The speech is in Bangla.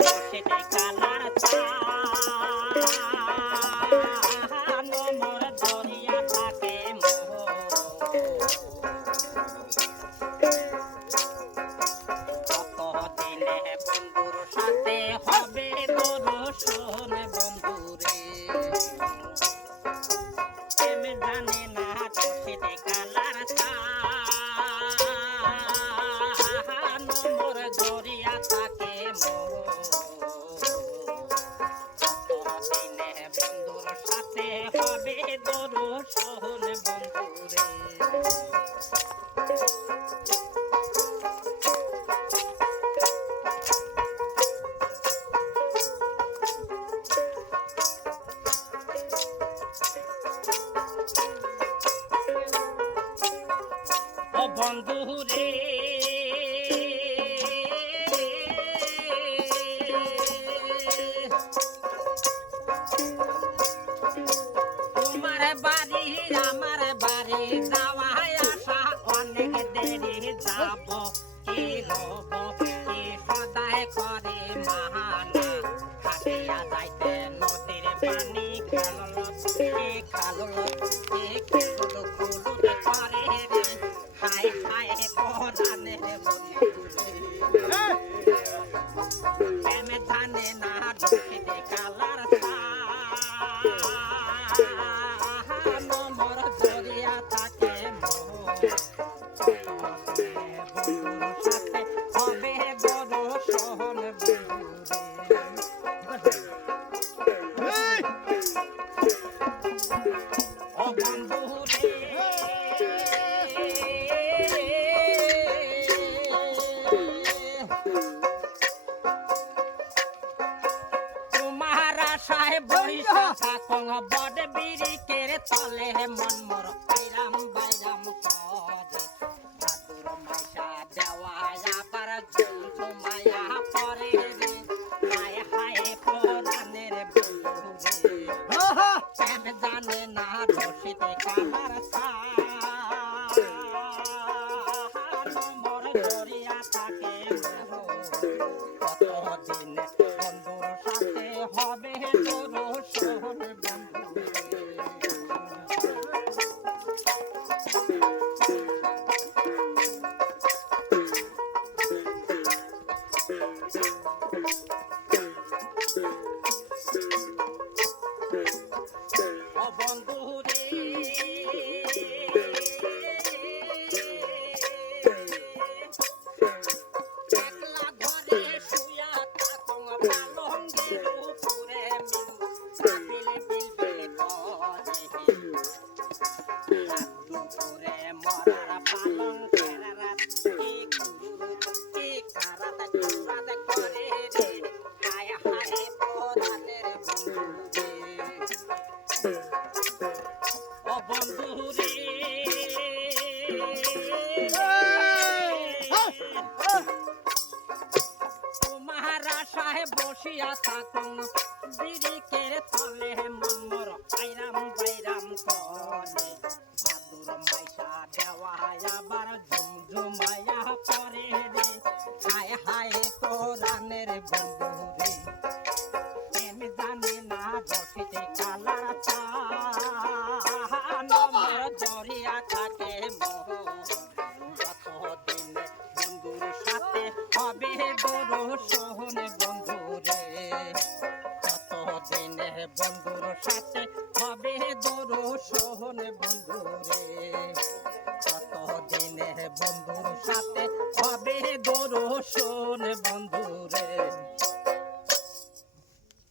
রশিদে কালার চান মোর দরিয়া থাকে মোহন কতদিনে বন্ধুর সাথে হবে দর্শন বন্ধুরে প্রেম জানে না রশিদে কালার চান মোর দরিয়া থাকে মোহন কতদিনে বন্ধুর সাথে হবে দর্শন বন্ধুরে ও বন্ধুরে তোমার বাড়ি আমার বাড়ি যাওয়া আসা অনেক দেরি যাব কি রব কি সদায় করে মাহানা হাটিয়া যাইতে নদীর পানি খাললত কি খুলুদ খুলুদ করে রে হায় হায় পরাণের বন্ধুরে প্রেমে জানে না রশিদে কালার চান মোর দরিয়া থাকে মোহন বন্ধুর সাথে হবে দর্শন বন্ধুরে ও বন্ধুরে তোমার আশায় বইসা থাকং বড় বিরিকের তলে মন মোর বাইরাম বাইরাম করে দাদুর মাইশা দেওয়া আবার ঝুমঝুমায়া পরে রে হায় হায় পরাণের বন্ধুরে প্রেম জানে না রশিদে কালার চান মোর দরিয়া থাকে কতদিন বন্ধুর সাথে হবে দর্শন বন্ধুরে ও বন্ধুরে একলা ঘরে শুয়া থাকং পালঙ্গের উপরে বিল বিল বিল করে দুপুরে মরার পালঙ্গের রাত কি গুরু কি কারাত কুরাত করে রে হায় হায় পরাণের বন্ধুরে ও বন্ধুরে তোমার আশায় বসিয়া থাকুন বিরিকের তলে মন মোর বাইরাম বাইরাম করে দাদুর মাইশা দেওয়া আবার ঝুমঝুমায়া পরে রে হায় হায় পরাণের বন্ধুরে প্রেম জানে না রশিদে কালার চান মোর দরিয়া থাকে মোহন কতদিন বন্ধুর সাথে হবে দর্শন বন্ধুরে কতদিন বন্ধুর সাথে হবে দর্শন বন্ধুরে কতদিন বন্ধুর সাথে হবে দর্শন বন্ধুরে